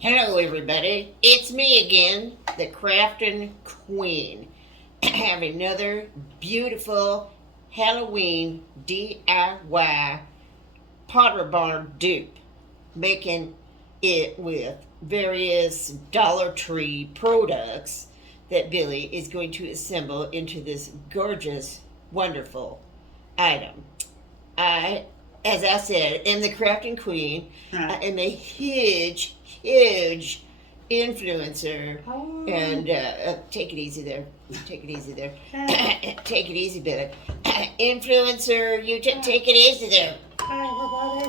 Hello everybody, it's me again, the Krafting Queen. I have another beautiful Halloween DIY Pottery Barn dupe, making it with various Dollar Tree products that Billy is going to assemble into this gorgeous, wonderful item. As I said, am the Krafting Queen. I am a huge influencer. And take it easy there. Take it easy there. Take it easy, Billy. Influencer, you take it easy there. Hi,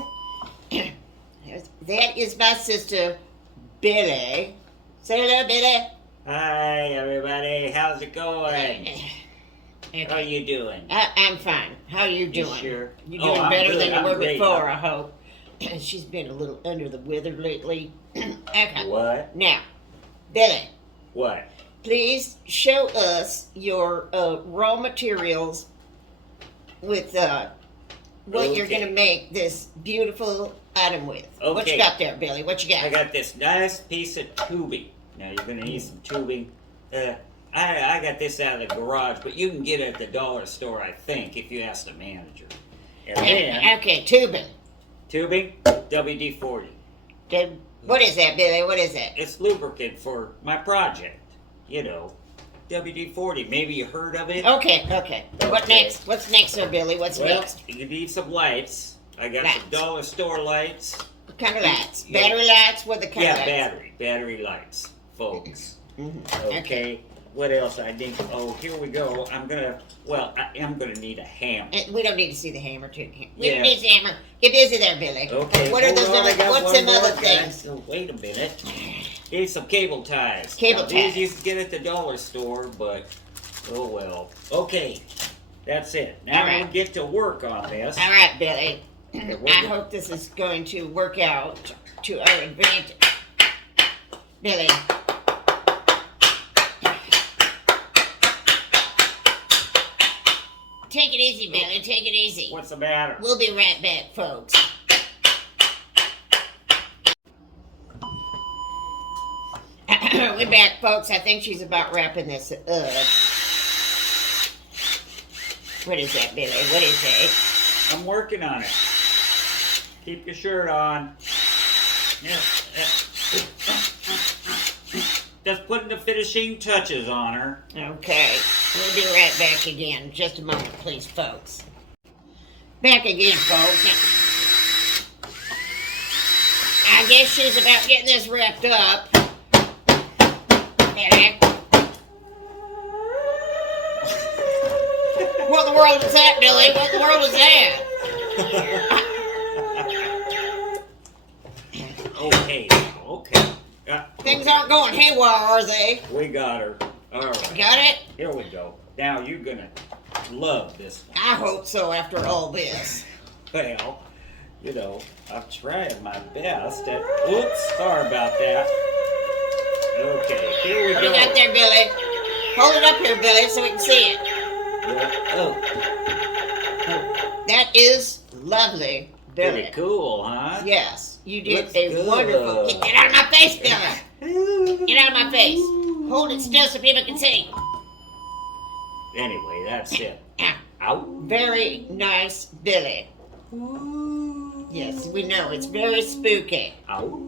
everybody. That is my sister, Billy. Say hello, Billy. Hi, everybody. How's it going? Okay. How are you doing? I'm fine. How are you doing? You sure? You're doing I'm better good. than you I'm were great. before, I hope. She's been a little under the weather lately. Okay. What? Now, Billy, What? please show us your raw materials with what you're Okay. going to make this beautiful item with. What you Okay. got there, Billy? What you got? I got this nice piece of tubing. Now, you're going to need some tubing. I got this out of the garage, but you can get it at the dollar store, I think, if you ask the manager. And then, Okay, tubing. tubing, WD-40. What is that, Billy? What is that? It's lubricant for my project. You know, WD-40. Maybe you heard of it? Okay. What Okay. next? What's next, sir, Billy? What's Well, next? you need some lights. I got Lights. some dollar store lights. What kind of lights? Yeah. Battery lights? What the kind of Yeah, lights? battery lights, folks. Mhm. Okay. What else I need? Oh, here we go. I am gonna need a hammer. And we don't need to see the hammer, too. We Yeah. don't need the hammer. Get busy there, Billy. Okay. What are hold those on, I other? got What's one some more, other guys. things? So wait a minute. Need some cable ties. Cable Now, these ties. you can get at the dollar store, but oh well. Okay. That's it. Now All right. we'll get to work on this. All right, Billy. Okay, I hope this is going to work out to our advantage. Billy. Take it easy, Billy. Take it easy. What's the matter? We'll be right back, folks. We're back, folks. I think she's about wrapping this up. What is that, Billy? What is that? I'm working on it. Keep your shirt on. Yeah. Just putting the finishing touches on her. Okay. We'll be right back again. Just a moment, please, folks. Back again, folks. I guess she's about getting this wrapped up. Billy. What in the world is that, Billy? What in the world is that? Okay, okay. Things aren't going haywire, are they? We got her. All right. Got it? Here we go. Now you're gonna love this one. I hope so after all this. Well, you know, I'm trying my best. Oops, sorry about that. Okay, here we What go. do you got there, Billy? Hold it up here, Billy, so we can see it. Oh, That is lovely, Billy. pretty cool, huh? Yes, you did Looks a good. wonderful. Get out of my face, Billy. Get out of my face. Hold it still so people can see. Anyway, that's it. Ah, Ow. very nice, Billy. Yes, we know it's very spooky. Ow.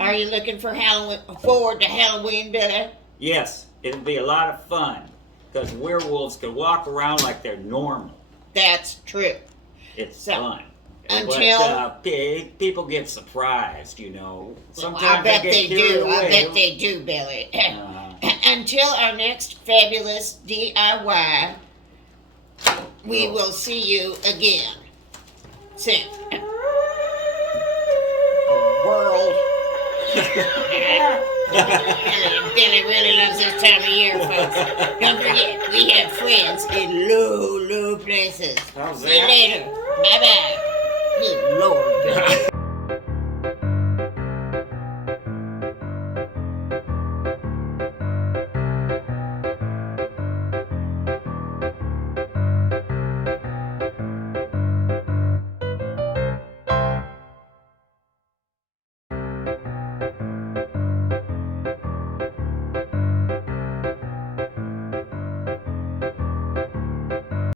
Are you looking forward to Halloween, Billy? Yes, it'll be a lot of fun because werewolves can walk around like they're normal. That's true. It's So, fun. until- But people get surprised, you know. Sometimes I bet get they carried do. I away. bet they do, Billy. Uh, Until our next fabulous DIY, we will see you again soon. World. Billy really loves this time of year, folks. Don't forget, we have friends in low places. How's See you that? later. Bye-bye. Good Lord, Billy.